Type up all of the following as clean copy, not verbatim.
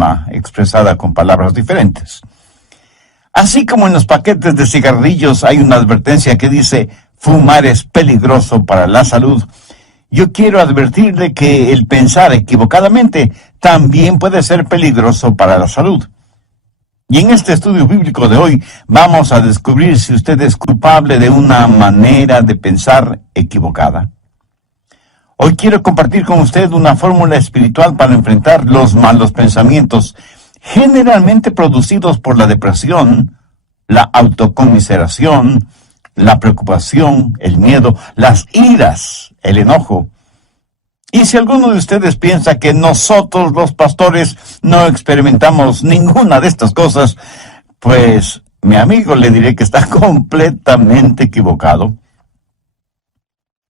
misma, expresada con palabras diferentes. Así como en los paquetes de cigarrillos hay una advertencia que dice fumar es peligroso para la salud, yo quiero advertirle que el pensar equivocadamente también puede ser peligroso para la salud. Y en este estudio bíblico de hoy vamos a descubrir si usted es culpable de una manera de pensar equivocada. Hoy quiero compartir con usted una fórmula espiritual para enfrentar los malos pensamientos, generalmente producidos por la depresión, la autoconmiseración, la preocupación, el miedo, las iras, el enojo. Y si alguno de ustedes piensa que nosotros los pastores no experimentamos ninguna de estas cosas, pues mi amigo le diré que está completamente equivocado.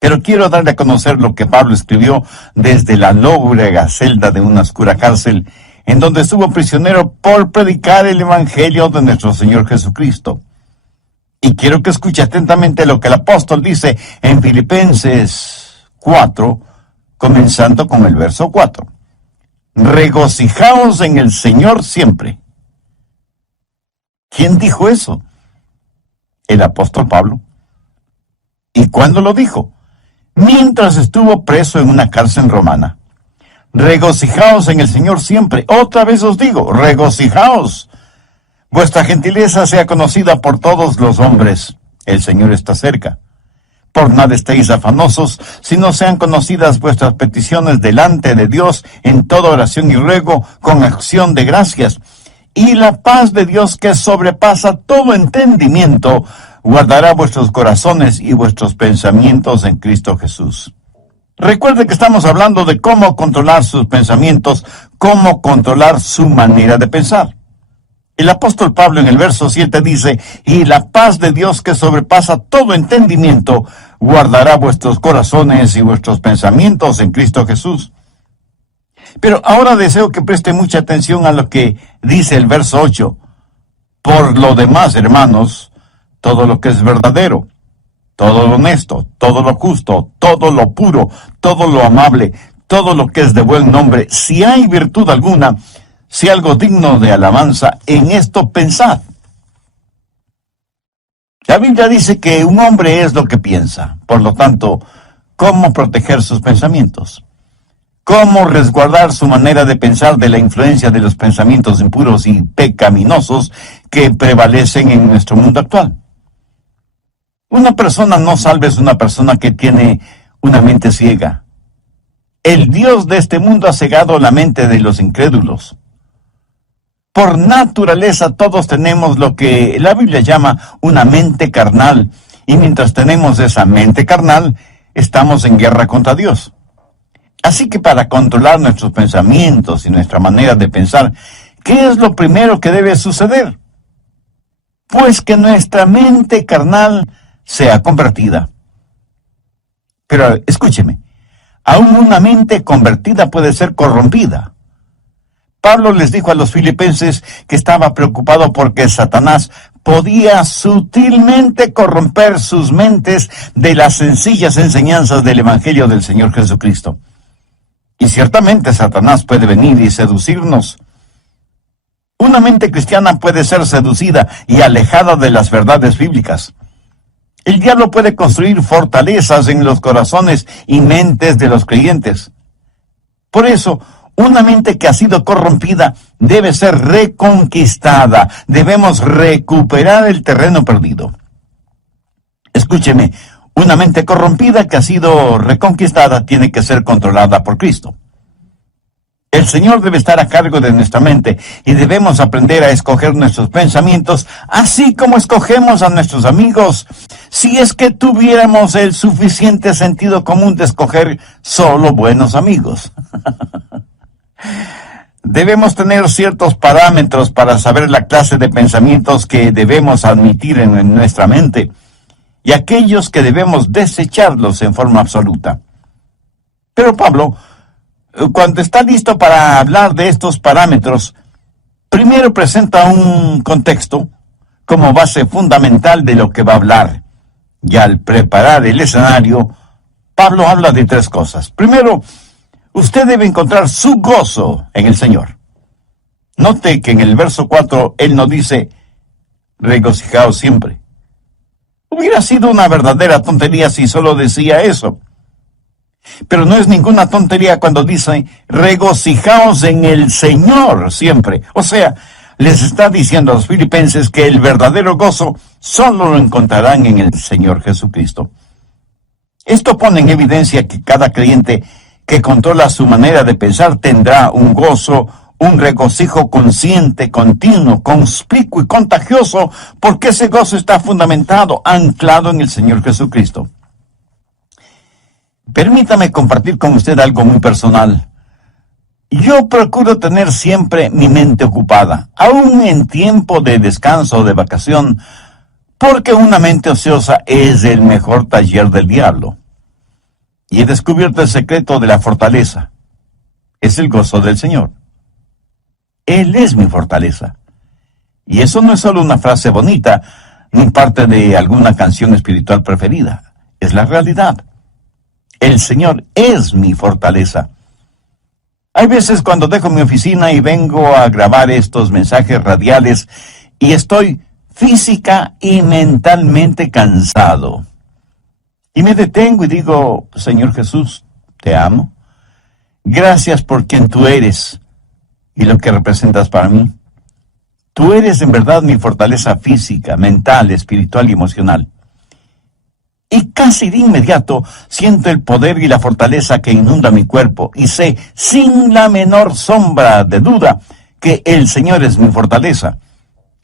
Pero quiero darle a conocer lo que Pablo escribió desde la lóbrega celda de una oscura cárcel, en donde estuvo prisionero por predicar el Evangelio de nuestro Señor Jesucristo. Y quiero que escuche atentamente lo que el apóstol dice en Filipenses 4, comenzando con el verso 4. Regocijaos en el Señor siempre. ¿Quién dijo eso? El apóstol Pablo. ¿Y cuándo lo dijo? Mientras estuvo preso en una cárcel romana. Regocijaos en el Señor siempre. Otra vez os digo, regocijaos. Vuestra gentileza sea conocida por todos los hombres. El Señor está cerca. Por nada estéis afanosos, sino sean conocidas vuestras peticiones delante de Dios en toda oración y ruego, con acción de gracias. Y la paz de Dios, que sobrepasa todo entendimiento, guardará vuestros corazones y vuestros pensamientos en Cristo Jesús. Recuerde que estamos hablando de cómo controlar sus pensamientos, cómo controlar su manera de pensar. El apóstol Pablo en el verso 7 dice, y la paz de Dios que sobrepasa todo entendimiento, guardará vuestros corazones y vuestros pensamientos en Cristo Jesús. Pero ahora deseo que preste mucha atención a lo que dice el verso 8. Por lo demás, hermanos, todo lo que es verdadero, todo lo honesto, todo lo justo, todo lo puro, todo lo amable, todo lo que es de buen nombre, si hay virtud alguna, si algo digno de alabanza, en esto pensad. La Biblia dice que un hombre es lo que piensa. Por lo tanto, ¿cómo proteger sus pensamientos? ¿Cómo resguardar su manera de pensar de la influencia de los pensamientos impuros y pecaminosos que prevalecen en nuestro mundo actual? Una persona no salva es una persona que tiene una mente ciega. El Dios de este mundo ha cegado la mente de los incrédulos. Por naturaleza todos tenemos lo que la Biblia llama una mente carnal, y mientras tenemos esa mente carnal, estamos en guerra contra Dios. Así que para controlar nuestros pensamientos y nuestra manera de pensar, ¿qué es lo primero que debe suceder? Pues que nuestra mente carnal sea convertida. Pero escúcheme, aún una mente convertida puede ser corrompida. Pablo les dijo a los filipenses que estaba preocupado porque Satanás podía sutilmente corromper sus mentes de las sencillas enseñanzas del Evangelio del Señor Jesucristo. Y ciertamente Satanás puede venir y seducirnos. Una mente cristiana puede ser seducida y alejada de las verdades bíblicas. El diablo puede construir fortalezas en los corazones y mentes de los creyentes. Por eso, una mente que ha sido corrompida debe ser reconquistada. Debemos recuperar el terreno perdido. Escúcheme, una mente corrompida que ha sido reconquistada tiene que ser controlada por Cristo. El Señor debe estar a cargo de nuestra mente y debemos aprender a escoger nuestros pensamientos, así como escogemos a nuestros amigos, si es que tuviéramos el suficiente sentido común de escoger solo buenos amigos. Debemos tener ciertos parámetros para saber la clase de pensamientos que debemos admitir en nuestra mente y aquellos que debemos desecharlos en forma absoluta. Pero Pablo, cuando está listo para hablar de estos parámetros, primero presenta un contexto como base fundamental de lo que va a hablar. Y al preparar el escenario, Pablo habla de tres cosas. Primero, usted debe encontrar su gozo en el Señor. Note que en el verso 4 él no dice, regocijaos siempre. Hubiera sido una verdadera tontería si solo decía eso. Pero no es ninguna tontería cuando dice, regocijaos en el Señor siempre. O sea, les está diciendo a los filipenses que el verdadero gozo solo lo encontrarán en el Señor Jesucristo. Esto pone en evidencia que cada creyente que controla su manera de pensar tendrá un gozo, un regocijo consciente, continuo, conspicuo y contagioso, porque ese gozo está fundamentado, anclado en el Señor Jesucristo. Permítame compartir con usted algo muy personal. Yo procuro tener siempre mi mente ocupada, aún en tiempo de descanso o de vacación, porque una mente ociosa es el mejor taller del diablo. Y he descubierto el secreto de la fortaleza. Es el gozo del Señor. Él es mi fortaleza. Y eso no es solo una frase bonita, ni parte de alguna canción espiritual preferida. Es la realidad. El Señor es mi fortaleza. Hay veces cuando dejo mi oficina y vengo a grabar estos mensajes radiales y estoy física y mentalmente cansado. Y me detengo y digo, Señor Jesús, te amo. Gracias por quien tú eres y lo que representas para mí. Tú eres en verdad mi fortaleza física, mental, espiritual y emocional. Y casi de inmediato siento el poder y la fortaleza que inunda mi cuerpo y sé, sin la menor sombra de duda, que el Señor es mi fortaleza.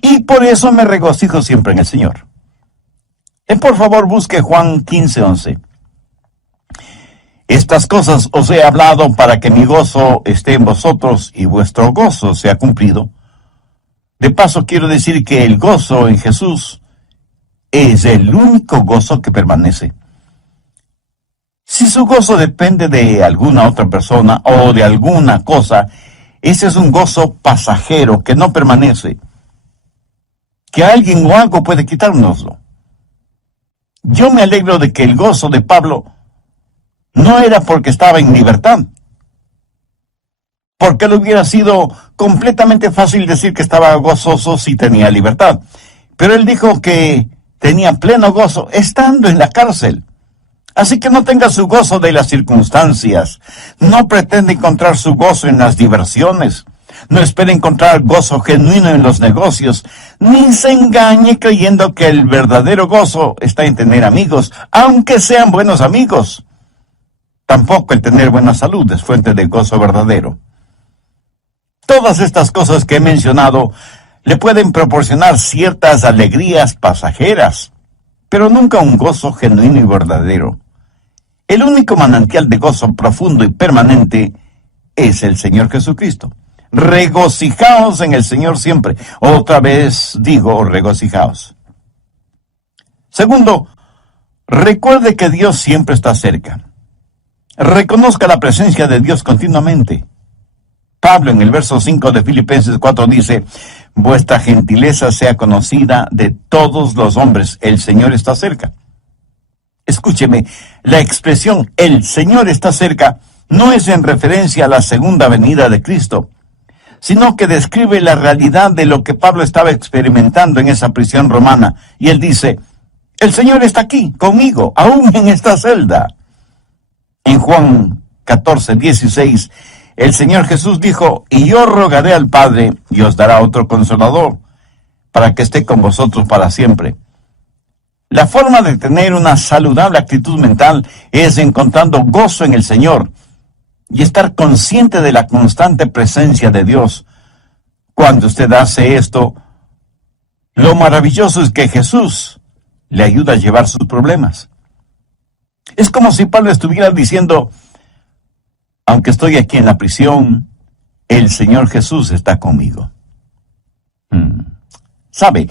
Y por eso me regocijo siempre en el Señor. Por favor, busque Juan 15:11. Estas cosas os he hablado para que mi gozo esté en vosotros y vuestro gozo sea cumplido. De paso, quiero decir que el gozo en Jesús es el único gozo que permanece. Si su gozo depende de alguna otra persona o de alguna cosa, ese es un gozo pasajero que no permanece. Que alguien o algo puede quitárnoslo. Yo me alegro de que el gozo de Pablo no era porque estaba en libertad, porque le hubiera sido completamente fácil decir que estaba gozoso si tenía libertad. Pero él dijo que tenía pleno gozo estando en la cárcel. Así que no tenga su gozo de las circunstancias. No pretende encontrar su gozo en las diversiones. No espere encontrar gozo genuino en los negocios. Ni se engañe creyendo que el verdadero gozo está en tener amigos, aunque sean buenos amigos. Tampoco el tener buena salud es fuente de gozo verdadero. Todas estas cosas que he mencionado le pueden proporcionar ciertas alegrías pasajeras, pero nunca un gozo genuino y verdadero. El único manantial de gozo profundo y permanente es el Señor Jesucristo. Regocijaos en el Señor siempre. Otra vez digo, regocijaos. Segundo, recuerde que Dios siempre está cerca. Reconozca la presencia de Dios continuamente. Pablo en el verso 5 de Filipenses 4 dice, vuestra gentileza sea conocida de todos los hombres, el Señor está cerca. Escúcheme, la expresión el Señor está cerca no es en referencia a la segunda venida de Cristo, sino que describe la realidad de lo que Pablo estaba experimentando en esa prisión romana. Y él dice, el Señor está aquí, conmigo, aún en esta celda. En Juan 14:16, el Señor Jesús dijo, y yo rogaré al Padre, y os dará otro consolador, para que esté con vosotros para siempre. La forma de tener una saludable actitud mental es encontrando gozo en el Señor y estar consciente de la constante presencia de Dios. Cuando usted hace esto, lo maravilloso es que Jesús le ayuda a llevar sus problemas. Es como si Pablo estuviera diciendo, aunque estoy aquí en la prisión, el Señor Jesús está conmigo. ¿Sabe?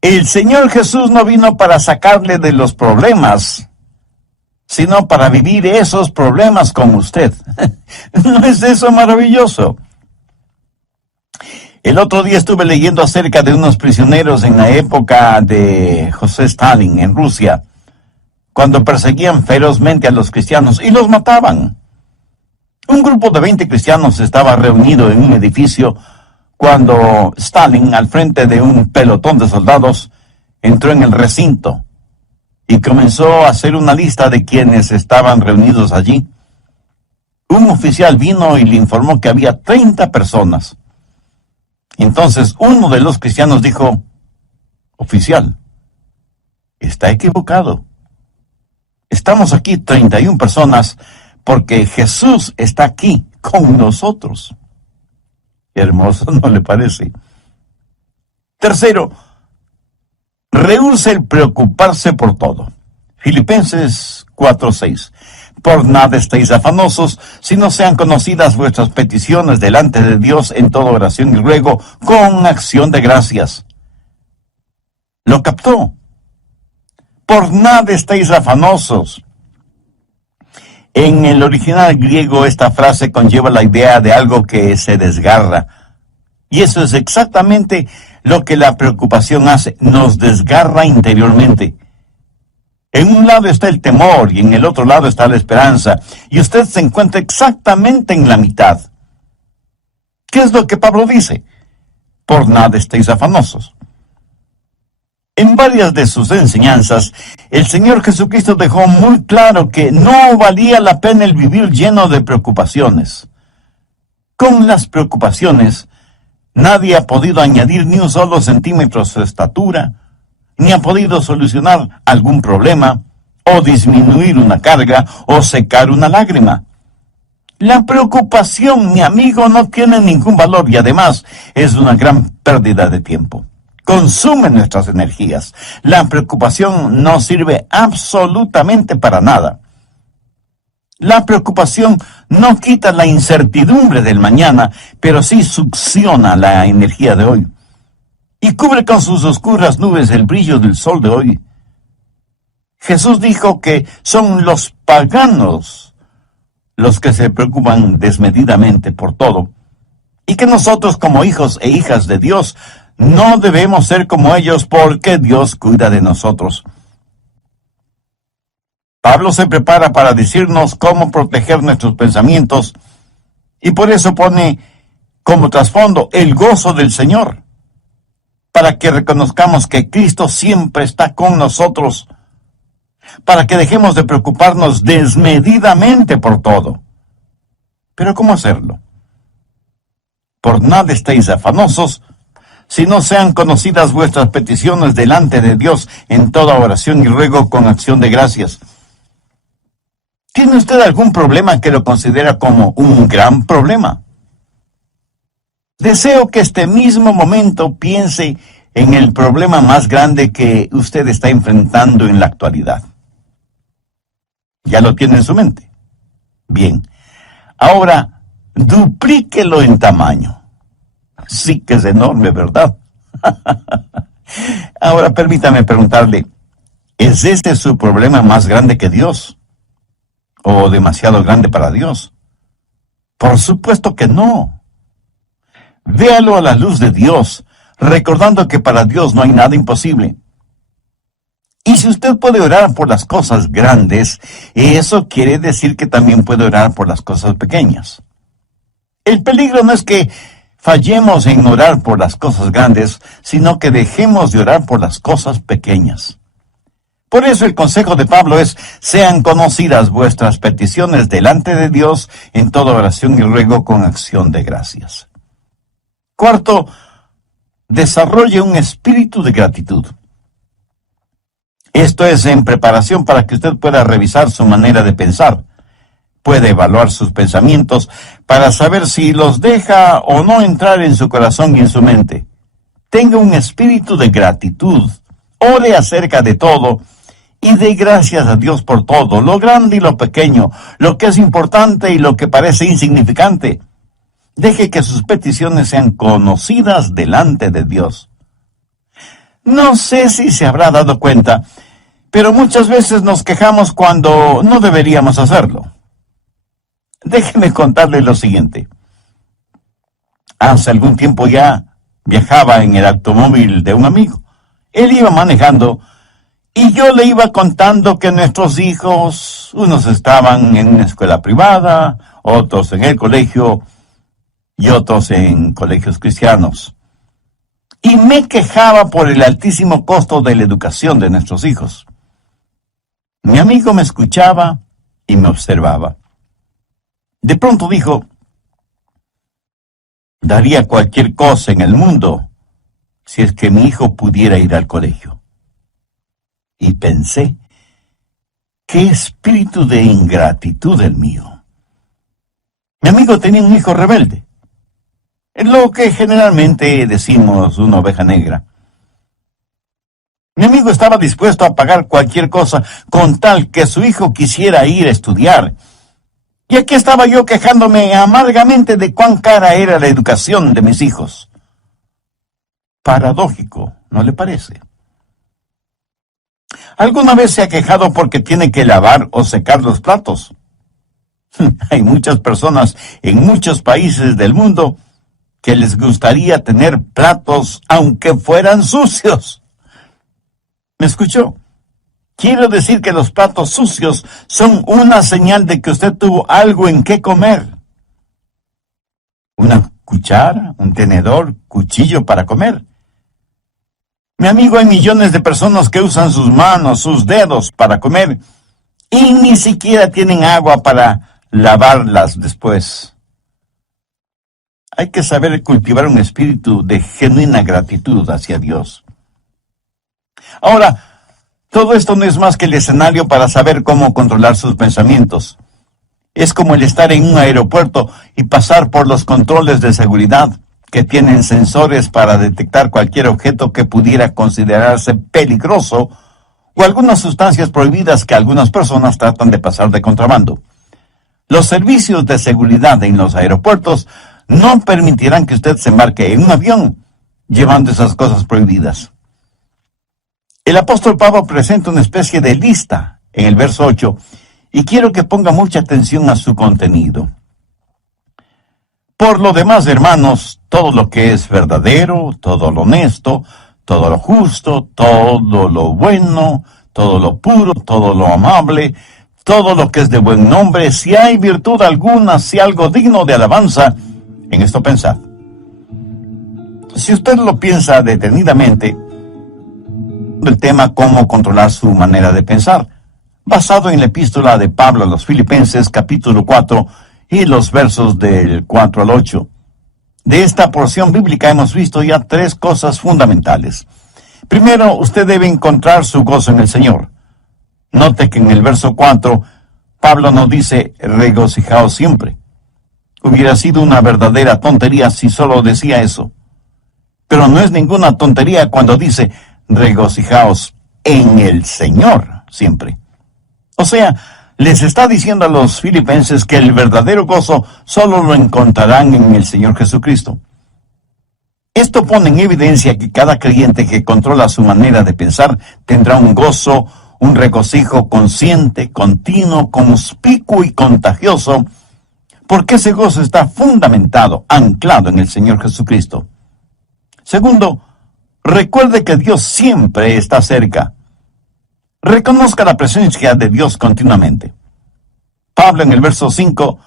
El Señor Jesús no vino para sacarle de los problemas, sino para vivir esos problemas con usted. ¿No es eso maravilloso? El otro día estuve leyendo acerca de unos prisioneros en la época de José Stalin en Rusia, cuando perseguían ferozmente a los cristianos y los mataban. Un grupo de 20 cristianos estaba reunido en un edificio cuando Stalin, al frente de un pelotón de soldados, entró en el recinto y comenzó a hacer una lista de quienes estaban reunidos allí. Un oficial vino y le informó que había 30 personas. Entonces uno de los cristianos dijo: oficial, está equivocado. Estamos aquí 31 personas porque Jesús está aquí con nosotros. Qué hermoso, ¿no le parece? Tercero, rehúse el preocuparse por todo. Filipenses 4:6. Por nada estéis afanosos, sino sean conocidas vuestras peticiones delante de Dios en toda oración y ruego, con acción de gracias. ¿Lo captó? Por nada estéis afanosos. En el original griego esta frase conlleva la idea de algo que se desgarra. Y eso es exactamente lo que la preocupación hace, nos desgarra interiormente. En un lado está el temor y en el otro lado está la esperanza, y usted se encuentra exactamente en la mitad. ¿Qué es lo que Pablo dice? Por nada estéis afanosos. En varias de sus enseñanzas, el Señor Jesucristo dejó muy claro que no valía la pena el vivir lleno de preocupaciones. Con las preocupaciones, nadie ha podido añadir ni un solo centímetro a su estatura, ni ha podido solucionar algún problema, o disminuir una carga, o secar una lágrima. La preocupación, mi amigo, no tiene ningún valor y además es una gran pérdida de tiempo. Consume nuestras energías. La preocupación no sirve absolutamente para nada. La preocupación no quita la incertidumbre del mañana, pero sí succiona la energía de hoy y cubre con sus oscuras nubes el brillo del sol de hoy. Jesús dijo que son los paganos los que se preocupan desmedidamente por todo, y que nosotros como hijos e hijas de Dios no debemos ser como ellos porque Dios cuida de nosotros. Pablo se prepara para decirnos cómo proteger nuestros pensamientos, y por eso pone como trasfondo el gozo del Señor, para que reconozcamos que Cristo siempre está con nosotros, para que dejemos de preocuparnos desmedidamente por todo. ¿Pero cómo hacerlo? Por nada estéis afanosos, si no sean conocidas vuestras peticiones delante de Dios en toda oración y ruego con acción de gracias. ¿Tiene usted algún problema que lo considera como un gran problema? Deseo que este mismo momento piense en el problema más grande que usted está enfrentando en la actualidad. ¿Ya lo tiene en su mente? Bien. Ahora, duplíquelo en tamaño. Sí que es enorme, ¿verdad? Ahora permítame preguntarle, ¿es este su problema más grande que Dios? ¿O demasiado grande para Dios? Por supuesto que no. Véalo a la luz de Dios, recordando que para Dios no hay nada imposible. Y si usted puede orar por las cosas grandes, eso quiere decir que también puede orar por las cosas pequeñas. El peligro no es que fallemos en orar por las cosas grandes, sino que dejemos de orar por las cosas pequeñas. Por eso el consejo de Pablo es: sean conocidas vuestras peticiones delante de Dios en toda oración y ruego con acción de gracias. Cuarto, desarrolle un espíritu de gratitud. Esto es en preparación para que usted pueda revisar su manera de pensar. Puede evaluar sus pensamientos para saber si los deja o no entrar en su corazón y en su mente. Tenga un espíritu de gratitud. Ore acerca de todo y dé gracias a Dios por todo, lo grande y lo pequeño, lo que es importante y lo que parece insignificante. Deje que sus peticiones sean conocidas delante de Dios. No sé si se habrá dado cuenta, pero muchas veces nos quejamos cuando no deberíamos hacerlo. Déjeme contarle lo siguiente. Hace algún tiempo ya viajaba en el automóvil de un amigo. Él iba manejando y yo le iba contando que nuestros hijos, unos estaban en una escuela privada, otros en el colegio, y otros en colegios cristianos. Y me quejaba por el altísimo costo de la educación de nuestros hijos. Mi amigo me escuchaba y me observaba. De pronto dijo: daría cualquier cosa en el mundo si es que mi hijo pudiera ir al colegio. Y pensé: qué espíritu de ingratitud el mío. Mi amigo tenía un hijo rebelde, lo que generalmente decimos una oveja negra. Mi amigo estaba dispuesto a pagar cualquier cosa con tal que su hijo quisiera ir a estudiar. Y aquí estaba yo quejándome amargamente de cuán cara era la educación de mis hijos. Paradójico, ¿no le parece? ¿Alguna vez se ha quejado porque tiene que lavar o secar los platos? Hay muchas personas en muchos países del mundo que les gustaría tener platos aunque fueran sucios. ¿Me escuchó? Quiero decir que los platos sucios son una señal de que usted tuvo algo en qué comer. Una cuchara, un tenedor, cuchillo para comer. Mi amigo, hay millones de personas que usan sus manos, sus dedos para comer y ni siquiera tienen agua para lavarlas después. Hay que saber cultivar un espíritu de genuina gratitud hacia Dios. Ahora, todo esto no es más que el escenario para saber cómo controlar sus pensamientos. Es como el estar en un aeropuerto y pasar por los controles de seguridad que tienen sensores para detectar cualquier objeto que pudiera considerarse peligroso o algunas sustancias prohibidas que algunas personas tratan de pasar de contrabando. Los servicios de seguridad en los aeropuertos no permitirán que usted se embarque en un avión llevando esas cosas prohibidas. El apóstol Pablo presenta una especie de lista en el verso 8 y quiero que ponga mucha atención a su contenido. Por lo demás, hermanos, todo lo que es verdadero, todo lo honesto, todo lo justo, todo lo bueno, todo lo puro, todo lo amable, todo lo que es de buen nombre, si hay virtud alguna, si algo digno de alabanza, en esto pensad. Si usted lo piensa detenidamente, el tema cómo controlar su manera de pensar, basado en la epístola de Pablo a los Filipenses, capítulo 4, y los versos del 4 al 8. De esta porción bíblica hemos visto ya tres cosas fundamentales. Primero, usted debe encontrar su gozo en el Señor. Note que en el verso 4, Pablo nos dice: regocijaos siempre. Hubiera sido una verdadera tontería si solo decía eso. Pero no es ninguna tontería cuando dice: regocijaos en el Señor siempre. O sea, les está diciendo a los filipenses que el verdadero gozo solo lo encontrarán en el Señor Jesucristo. Esto pone en evidencia que cada creyente que controla su manera de pensar tendrá un gozo, un regocijo consciente, continuo, conspicuo y contagioso, porque ese gozo está fundamentado, anclado en el Señor Jesucristo. Segundo, recuerde que Dios siempre está cerca. Reconozca la presencia de Dios continuamente. Pablo en el verso 5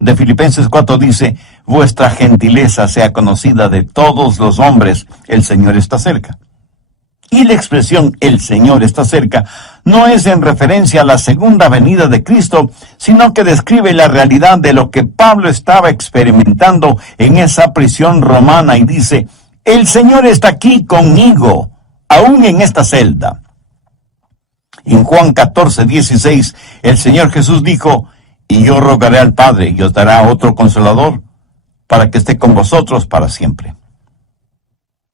de Filipenses 4 dice: vuestra gentileza sea conocida de todos los hombres, el Señor está cerca. Y la expresión "el Señor está cerca" no es en referencia a la segunda venida de Cristo, sino que describe la realidad de lo que Pablo estaba experimentando en esa prisión romana y dice: el Señor está aquí conmigo, aún en esta celda. En Juan 14:16, el Señor Jesús dijo: y yo rogaré al Padre y os dará otro consolador, para que esté con vosotros para siempre.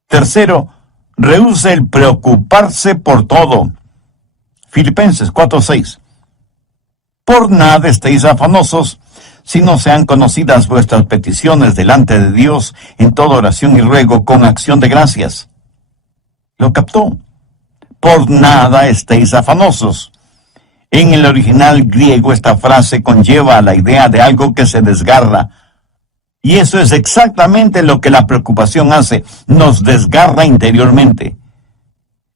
Tercero, rehúse el preocuparse por todo. Filipenses 4:6. Por nada estéis afanosos, sino sean conocidas vuestras peticiones delante de Dios en toda oración y ruego con acción de gracias. ¿Lo captó? Por nada estéis afanosos. En el original griego esta frase conlleva la idea de algo que se desgarra. Y eso es exactamente lo que la preocupación hace, nos desgarra interiormente.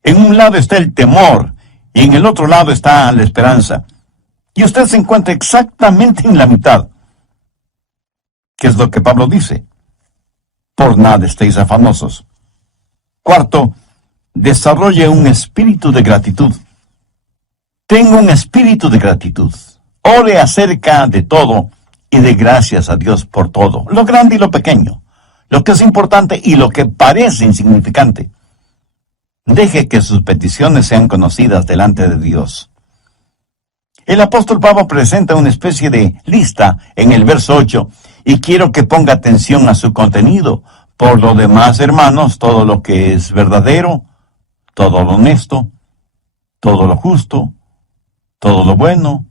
En un lado está el temor y en el otro lado está la esperanza. Y usted se encuentra exactamente en la mitad. ¿Qué es lo que Pablo dice? Por nada estéis afanosos. Cuarto, desarrolle un espíritu de gratitud. Tenga un espíritu de gratitud. Ore acerca de todo y de gracias a Dios por todo, lo grande y lo pequeño, lo que es importante y lo que parece insignificante. Deje que sus peticiones sean conocidas delante de Dios. El apóstol Pablo presenta una especie de lista en el verso 8 y quiero que ponga atención a su contenido. Por lo demás, hermanos, todo lo que es verdadero, todo lo honesto, todo lo justo, todo lo bueno,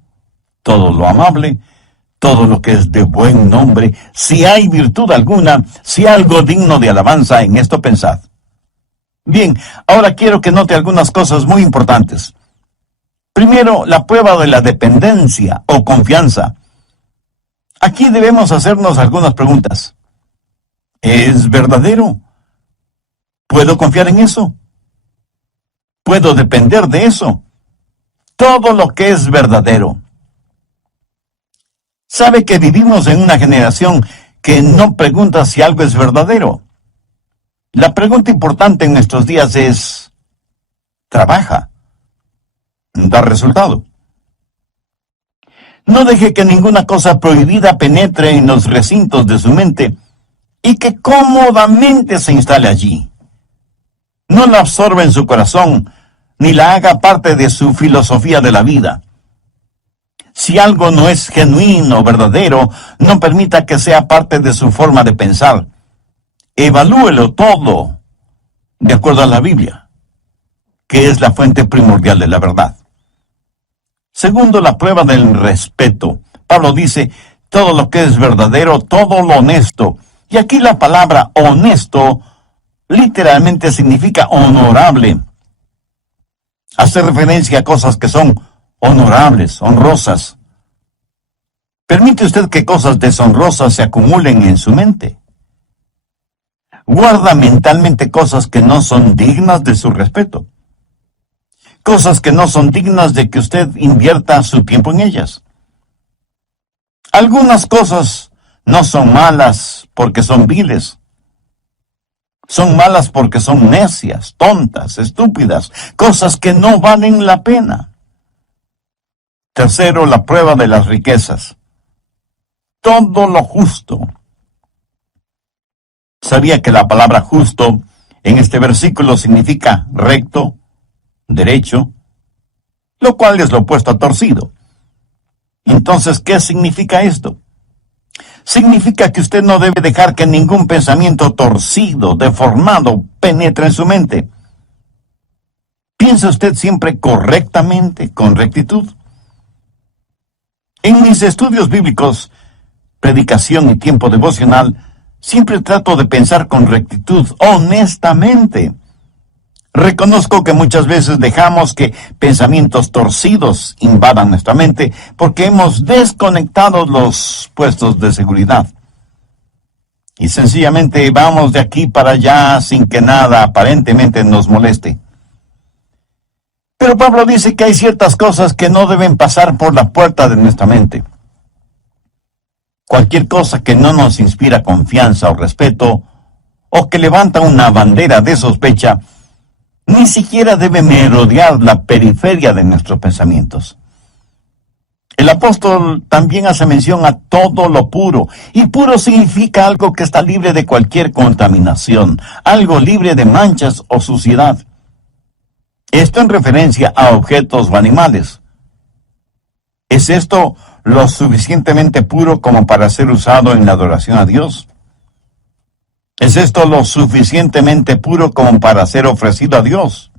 todo lo amable, todo lo que es de buen nombre, si hay virtud alguna, si hay algo digno de alabanza, en esto pensad. Bien, ahora quiero que note algunas cosas muy importantes. Primero, la prueba de la dependencia o confianza. Aquí debemos hacernos algunas preguntas. ¿Es verdadero? ¿Puedo confiar en eso? ¿Puedo depender de eso? Todo lo que es verdadero. ¿Sabe que vivimos en una generación que no pregunta si algo es verdadero? La pregunta importante en nuestros días es, ¿trabaja? ¿Da resultado? No deje que ninguna cosa prohibida penetre en los recintos de su mente y que cómodamente se instale allí. No la absorba en su corazón, ni la haga parte de su filosofía de la vida. Si algo no es genuino o verdadero, no permita que sea parte de su forma de pensar. Evalúelo todo de acuerdo a la Biblia, que es la fuente primordial de la verdad. Segundo, la prueba del respeto. Pablo dice, todo lo que es verdadero, todo lo honesto. Y aquí la palabra honesto literalmente significa honorable. Hace referencia a cosas que son honorables, honrosas. ¿Permite usted que cosas deshonrosas se acumulen en su mente? Guarda mentalmente cosas que no son dignas de su respeto. Cosas que no son dignas de que usted invierta su tiempo en ellas. Algunas cosas no son malas porque son viles. Son malas porque son necias, tontas, estúpidas, cosas que no valen la pena. Tercero, la prueba de las riquezas. Todo lo justo. ¿Sabía que la palabra justo en este versículo significa recto, derecho, lo cual es lo opuesto a torcido? Entonces, ¿qué significa esto? Significa que usted no debe dejar que ningún pensamiento torcido, deformado, penetre en su mente. ¿Piensa usted siempre correctamente, con rectitud? En mis estudios bíblicos, predicación y tiempo devocional, siempre trato de pensar con rectitud, honestamente. Reconozco que muchas veces dejamos que pensamientos torcidos invadan nuestra mente porque hemos desconectado los puestos de seguridad. Y sencillamente vamos de aquí para allá sin que nada aparentemente nos moleste. Pero Pablo dice que hay ciertas cosas que no deben pasar por la puerta de nuestra mente. Cualquier cosa que no nos inspira confianza o respeto, o que levanta una bandera de sospecha, ni siquiera debe merodear la periferia de nuestros pensamientos. El apóstol también hace mención a todo lo puro, y puro significa algo que está libre de cualquier contaminación, algo libre de manchas o suciedad. Esto en referencia a objetos o animales. ¿Es esto lo suficientemente puro como para ser usado en la adoración a Dios? ¿Es esto lo suficientemente puro como para ser ofrecido a Dios?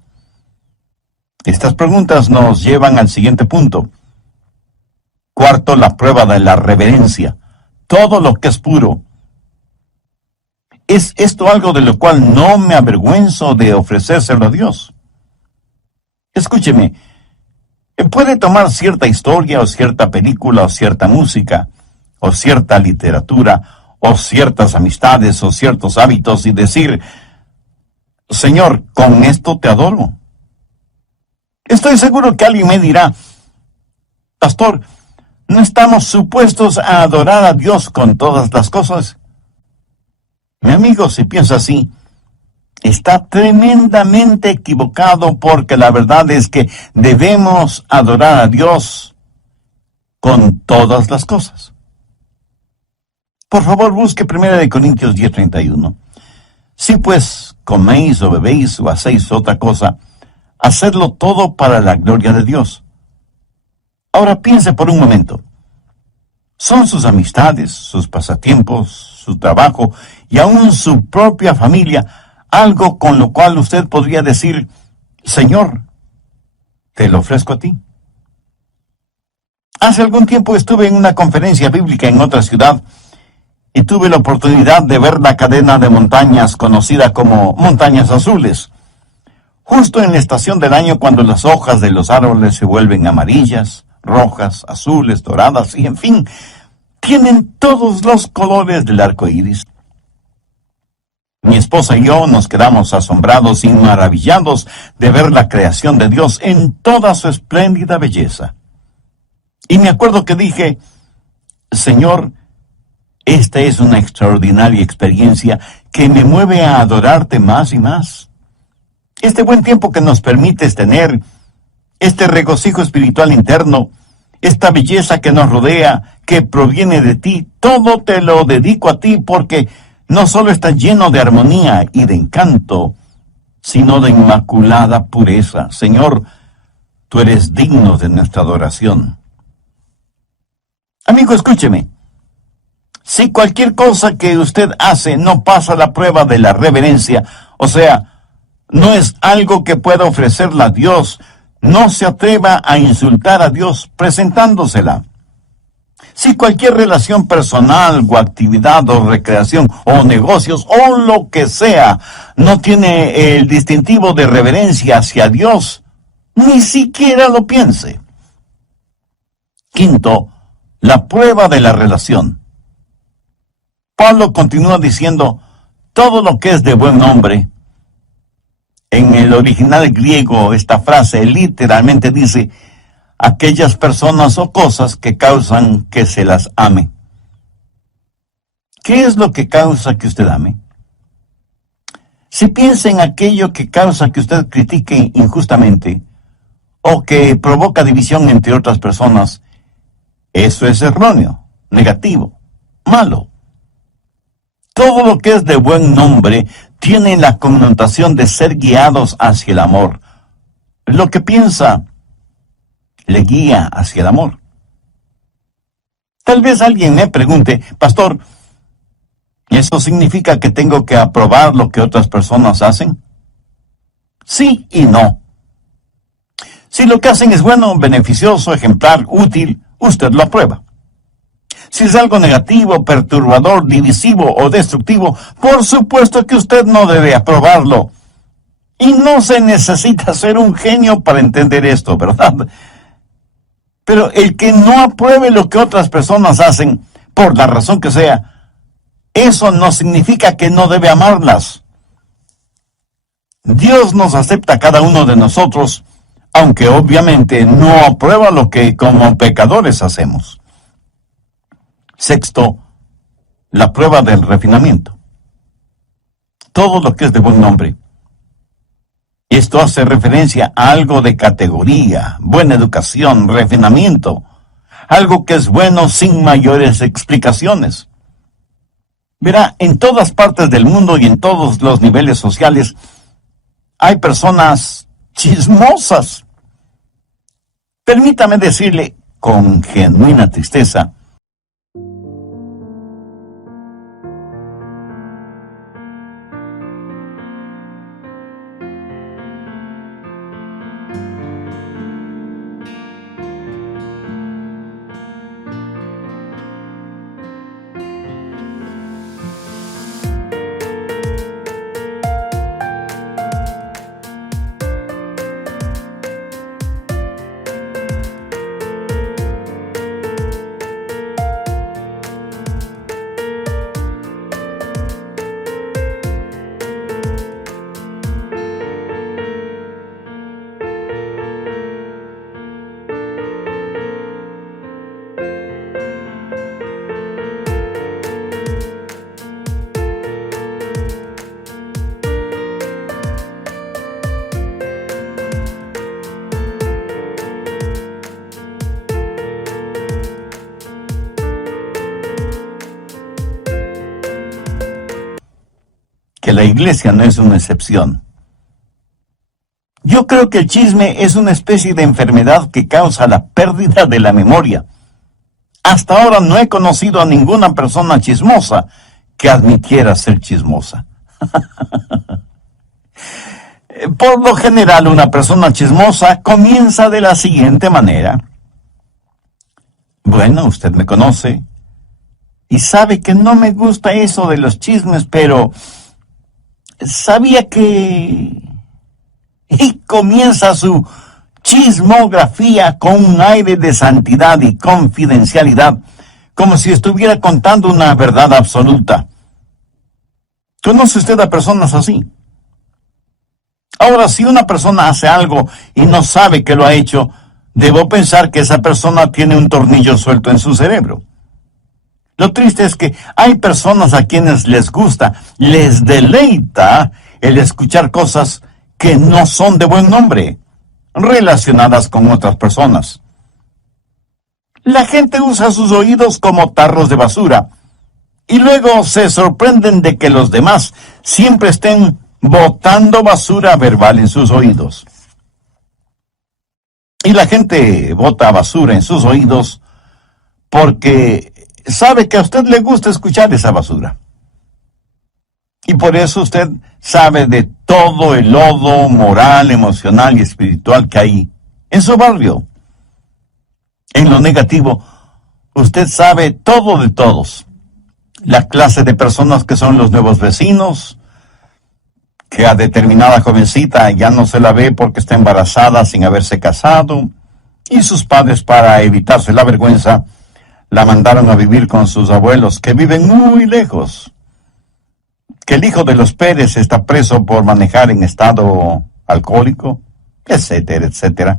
Estas preguntas nos llevan al siguiente punto. Cuarto, la prueba de la reverencia. Todo lo que es puro. ¿Es esto algo de lo cual no me avergüenzo de ofrecérselo a Dios? Escúcheme, puede tomar cierta historia o cierta película o cierta música o cierta literatura o ciertas amistades o ciertos hábitos y decir, Señor, con esto te adoro. Estoy seguro que alguien me dirá, Pastor, ¿no estamos supuestos a adorar a Dios con todas las cosas? Mi amigo, si piensa así, está tremendamente equivocado, porque la verdad es que debemos adorar a Dios con todas las cosas. Por favor, busque 1 Corintios 10:31. Si pues coméis o bebéis o hacéis otra cosa, hacedlo todo para la gloria de Dios. Ahora piense por un momento. ¿Son sus amistades, sus pasatiempos, su trabajo y aún su propia familia algo con lo cual usted podría decir: Señor, te lo ofrezco a ti? Hace algún tiempo estuve en una conferencia bíblica en otra ciudad y tuve la oportunidad de ver la cadena de montañas conocida como Montañas Azules, justo en la estación del año cuando las hojas de los árboles se vuelven amarillas, rojas, azules, doradas y, en fin, tienen todos los colores del arco iris. Mi esposa y yo nos quedamos asombrados y maravillados de ver la creación de Dios en toda su espléndida belleza. Y me acuerdo que dije: Señor, esta es una extraordinaria experiencia que me mueve a adorarte más y más. Este buen tiempo que nos permites tener, este regocijo espiritual interno, esta belleza que nos rodea, que proviene de ti, todo te lo dedico a ti, porque no solo está lleno de armonía y de encanto, sino de inmaculada pureza. Señor, tú eres digno de nuestra adoración. Amigo, escúcheme. Si cualquier cosa que usted hace no pasa la prueba de la reverencia, o sea, no es algo que pueda ofrecerle a Dios, no se atreva a insultar a Dios presentándosela. Si cualquier relación personal o actividad o recreación o negocios o lo que sea no tiene el distintivo de reverencia hacia Dios, ni siquiera lo piense. Quinto, la prueba de la relación. Pablo continúa diciendo: todo lo que es de buen nombre. En el original griego, esta frase literalmente dice: aquellas personas o cosas que causan que se las ame. ¿Qué es lo que causa que usted ame? Si piensa en aquello que causa que usted critique injustamente o que provoca división entre otras personas, eso es erróneo, negativo, malo. Todo lo que es de buen nombre tiene la connotación de ser guiados hacia el amor. Lo que piensa le guía hacia el amor. Tal vez alguien me pregunte: Pastor, ¿eso significa que tengo que aprobar lo que otras personas hacen? Sí y no. Si lo que hacen es bueno, beneficioso, ejemplar, útil, usted lo aprueba. Si es algo negativo, perturbador, divisivo o destructivo, por supuesto que usted no debe aprobarlo. Y no se necesita ser un genio para entender esto, ¿verdad? Pero el que no apruebe lo que otras personas hacen, por la razón que sea, eso no significa que no debe amarlas. Dios nos acepta a cada uno de nosotros, aunque obviamente no aprueba lo que como pecadores hacemos. Sexto, la prueba del refinamiento. Todo lo que es de buen nombre. Esto hace referencia a algo de categoría, buena educación, refinamiento, algo que es bueno sin mayores explicaciones. Verá, en todas partes del mundo y en todos los niveles sociales hay personas chismosas. Permítame decirle con genuina tristeza: que la iglesia no es una excepción. Yo creo que el chisme es una especie de enfermedad que causa la pérdida de la memoria. Hasta ahora no he conocido a ninguna persona chismosa que admitiera ser chismosa. Por lo general, una persona chismosa comienza de la siguiente manera. Bueno, usted me conoce y sabe que no me gusta eso de los chismes, pero sabía que... Y comienza su chismografía con un aire de santidad y confidencialidad, como si estuviera contando una verdad absoluta. ¿Conoce usted a personas así? Ahora, si una persona hace algo y no sabe que lo ha hecho, debo pensar que esa persona tiene un tornillo suelto en su cerebro. Lo triste es que hay personas a quienes les gusta, les deleita el escuchar cosas que no son de buen nombre, relacionadas con otras personas. La gente usa sus oídos como tarros de basura y luego se sorprenden de que los demás siempre estén botando basura verbal en sus oídos. Y la gente bota basura en sus oídos porque sabe que a usted le gusta escuchar esa basura. Y por eso usted sabe de todo el lodo moral, emocional y espiritual que hay en su barrio. En lo negativo, usted sabe todo de todos. La clase de personas que son los nuevos vecinos, que a determinada jovencita ya no se la ve porque está embarazada sin haberse casado, y sus padres, para evitarse la vergüenza, la mandaron a vivir con sus abuelos, que viven muy lejos. Que el hijo de los Pérez está preso por manejar en estado alcohólico, etcétera, etcétera.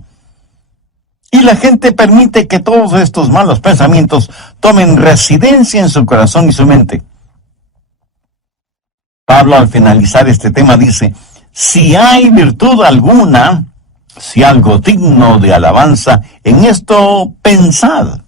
Y la gente permite que todos estos malos pensamientos tomen residencia en su corazón y su mente. Pablo, al finalizar este tema, dice, si hay virtud alguna, si algo digno de alabanza, en esto pensad.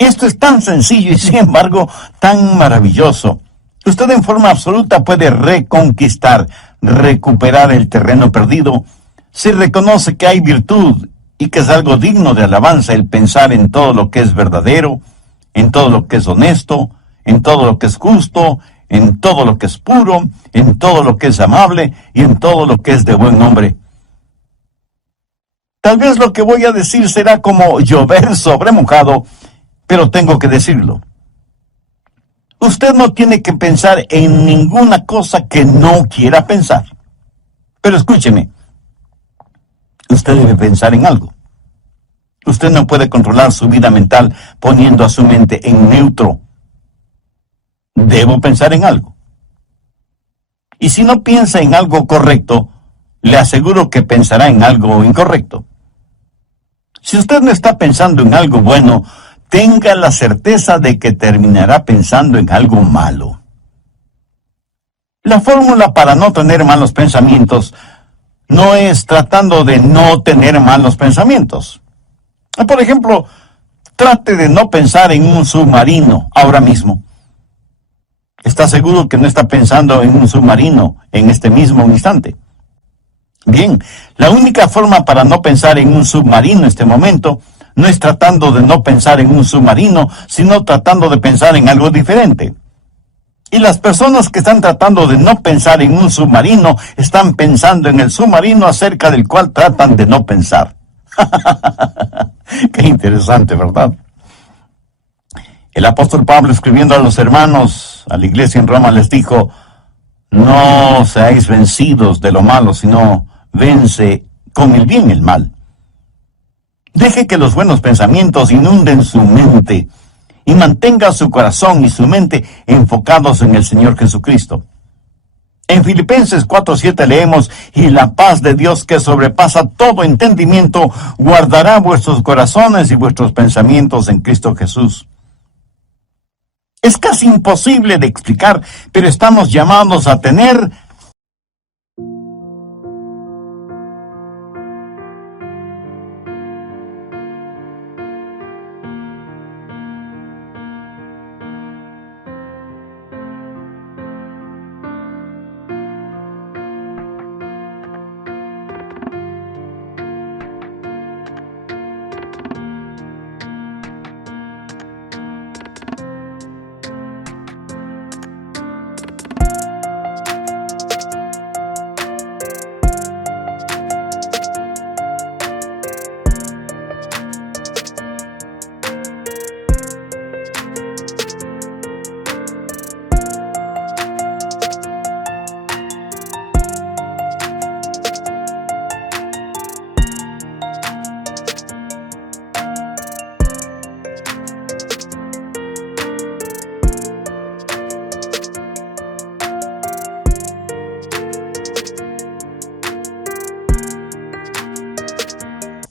Esto es tan sencillo y sin embargo tan maravilloso. Usted en forma absoluta puede reconquistar, recuperar el terreno perdido si reconoce que hay virtud y que es algo digno de alabanza el pensar en todo lo que es verdadero, en todo lo que es honesto, en todo lo que es justo, en todo lo que es puro, en todo lo que es amable y en todo lo que es de buen nombre. Tal vez lo que voy a decir será como llover sobre mojado, pero tengo que decirlo. Usted no tiene que pensar en ninguna cosa que no quiera pensar. Pero escúcheme, usted debe pensar en algo. Usted no puede controlar su vida mental poniendo a su mente en neutro. Debo pensar en algo. Y si no piensa en algo correcto, le aseguro que pensará en algo incorrecto. Si usted no está pensando en algo bueno, tenga la certeza de que terminará pensando en algo malo. La fórmula para no tener malos pensamientos no es tratando de no tener malos pensamientos. Por ejemplo, trate de no pensar en un submarino ahora mismo. ¿Está seguro que no está pensando en un submarino en este mismo instante? Bien, la única forma para no pensar en un submarino en este momento no es tratando de no pensar en un submarino, sino tratando de pensar en algo diferente. Y las personas que están tratando de no pensar en un submarino están pensando en el submarino acerca del cual tratan de no pensar. Qué interesante, ¿verdad? El apóstol Pablo, escribiendo a los hermanos, a la iglesia en Roma, les dijo, no seáis vencidos de lo malo, sino vence con el bien el mal. Deje que los buenos pensamientos inunden su mente y mantenga su corazón y su mente enfocados en el Señor Jesucristo. En Filipenses 4:7 leemos, y la paz de Dios que sobrepasa todo entendimiento, guardará vuestros corazones y vuestros pensamientos en Cristo Jesús. Es casi imposible de explicar, pero estamos llamados a tener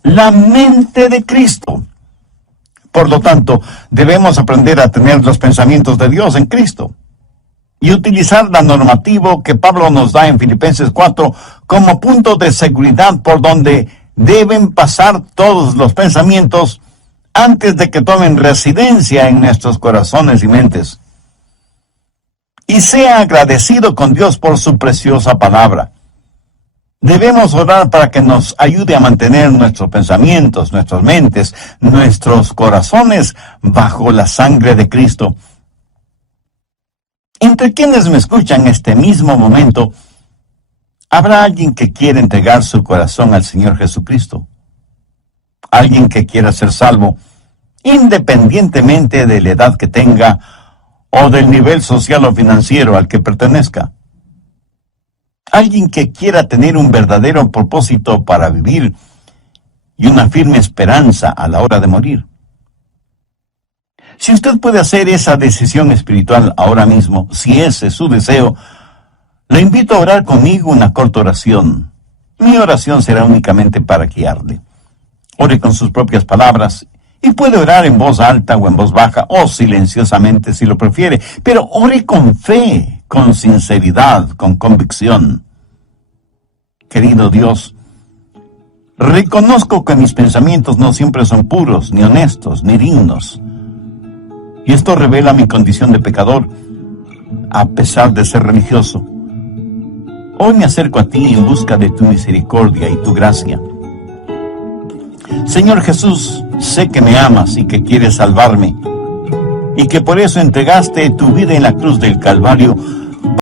la mente de Cristo. Por lo tanto, debemos aprender a tener los pensamientos de Dios en Cristo y utilizar la normativa que Pablo nos da en Filipenses 4 como punto de seguridad por donde deben pasar todos los pensamientos antes de que tomen residencia en nuestros corazones y mentes. Y sea agradecido con Dios por su preciosa palabra. Debemos orar para que nos ayude a mantener nuestros pensamientos, nuestras mentes, nuestros corazones bajo la sangre de Cristo. Entre quienes me escuchan en este mismo momento, ¿habrá alguien que quiera entregar su corazón al Señor Jesucristo? Alguien que quiera ser salvo, independientemente de la edad que tenga o del nivel social o financiero al que pertenezca. Alguien que quiera tener un verdadero propósito para vivir y una firme esperanza a la hora de morir. Si usted puede hacer esa decisión espiritual ahora mismo, si ese es su deseo, le invito a orar conmigo una corta oración. Mi oración será únicamente para guiarle. Ore con sus propias palabras y puede orar en voz alta o en voz baja o silenciosamente si lo prefiere, pero ore con fe, con sinceridad, con convicción. Querido Dios, reconozco que mis pensamientos no siempre son puros, ni honestos, ni dignos. Y esto revela mi condición de pecador, a pesar de ser religioso. Hoy me acerco a ti en busca de tu misericordia y tu gracia. Señor Jesús, sé que me amas y que quieres salvarme, y que por eso entregaste tu vida en la cruz del Calvario